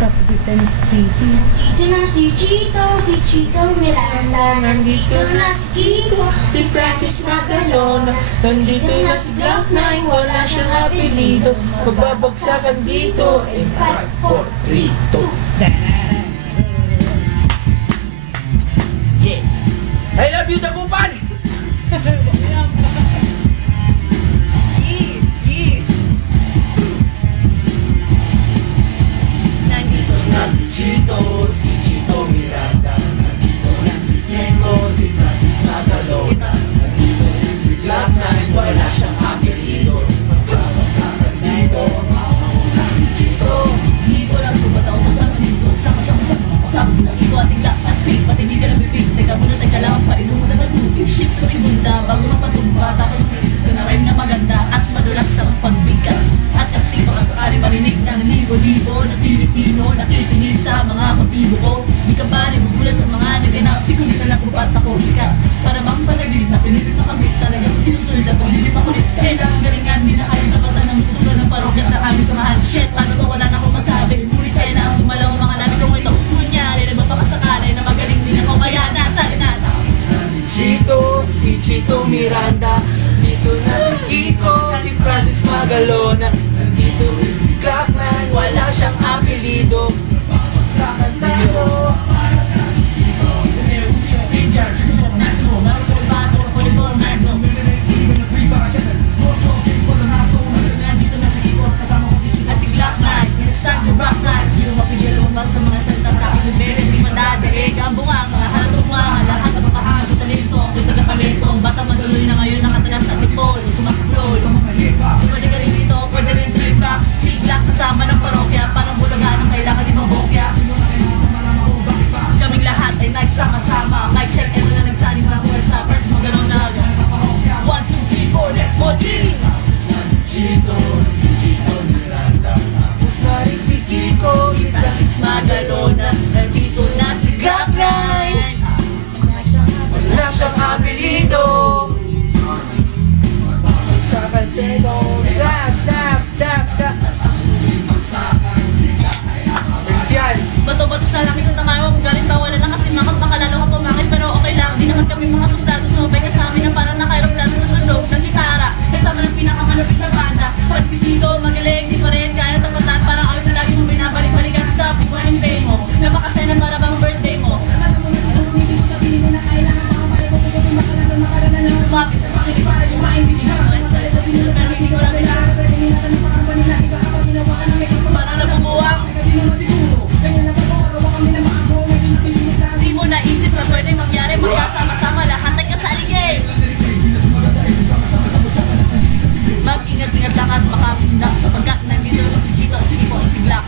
Trap Defense Treaty. Nandito na si Chito Miranda. Nandito na si Kiko, Si Francis Magalona. Nandito na si Black Nine. Wala siyang apelido. Magbabagsakan dito. In 5, 4, 3, 2. Yeah. I love you, Dagupan! Nandito na si Chito Miranda. Nandito na si Kiko, si Francis Magalona. Nandito na si Black Nine, wala siyang apelido. Magbabagsakan dito, mauna si Chito. Hindi ko lang kung ba't ako kasama dito. Sama na ito ating lakastik. Pati hindi ka nabibig. Teka muna, teka lang, painom mo na mag-movie. Shift sa segunda, bago mapatumba. Tapos naisip ko na rhyme na maganda at madulas ang pagbigkas. At astig baka sakali marinig ng libo-libo na Pilipino nakikinig sa mga motibo ko. Di ka ba nagugulat sa mga naganap? Di ko nila kung ba't ako sikat. Para bang panaginip na pinipit na kabit. Talagang sinusunod ako, hindi pa kulit. Kailangan galingan, di na kaya tapatan ng tutugan ng parokya na kami samahan. Shit, paano to? Wala na akong masabi. Ngunit kaya na ang gumalaw ang mga labi kong ito. Kunyari, nagpapakasakalay na magaling din ako. Kaya nasa rin na. Si Chito Miranda. Dito na si Kiko, si Francis Magalona. Nandito si Black Nine, wala siyang apelido. Papagsakan tayo. Nandito na si Kiko, at si Black Nine. Saan yung Black Nine? Sino mapigil lumabas sa mga salita sa aking bibig? Hindi madadaig ang bungang lahat ng bungang lahat ng mapakasa talento. Ako'y taga-talento. Ang bata maduloy na ngayon nakatalas sa tipon. Sumasakloy. Pwede ka rin dito, pwede rin trip back. Si Black kasama ng parokya. Parang bulaga ng kailangan di mabokya. Kaming lahat ay nagsama-sama. Mic check, ito na nagsaning ng sa first magalaw na 1, 2, 3, 4, let's voting! Si Chito Miranda. Tapos na rin si Kiko, si Francis Magalona. Nandito na si Black Nine. Wala siyang apelido. Sa kantego, tap. Bato-bato sa langit ng tamawa. Kung galing bawala lang kasi makot makalalo ka pumangit. Pero okay lang, di naman kami mga sundalo. Sumabay ka sa amin na parang naka-aeroplano sa tunog ng gitara. Kasama ng pinakamalapit na banda. Pag si Chito magaling, di pa rin kaya tapatan. Parang kami na lagi mo binabalik-balikan. Stop, ikaw ang play mo. Napakasaya para bang birthday mo. Lumapit na makinig para yung maindinig. Mga salita sila pero hindi ko lang kailangan. Parang nabubuwang. Di mo naisip na pwedeng mangyari. Magkasama-sama lahat ay kasali game. Mag-ingat-ingat lang at makapasindak sapagkat nandito si Chito, si Kiko, si Black.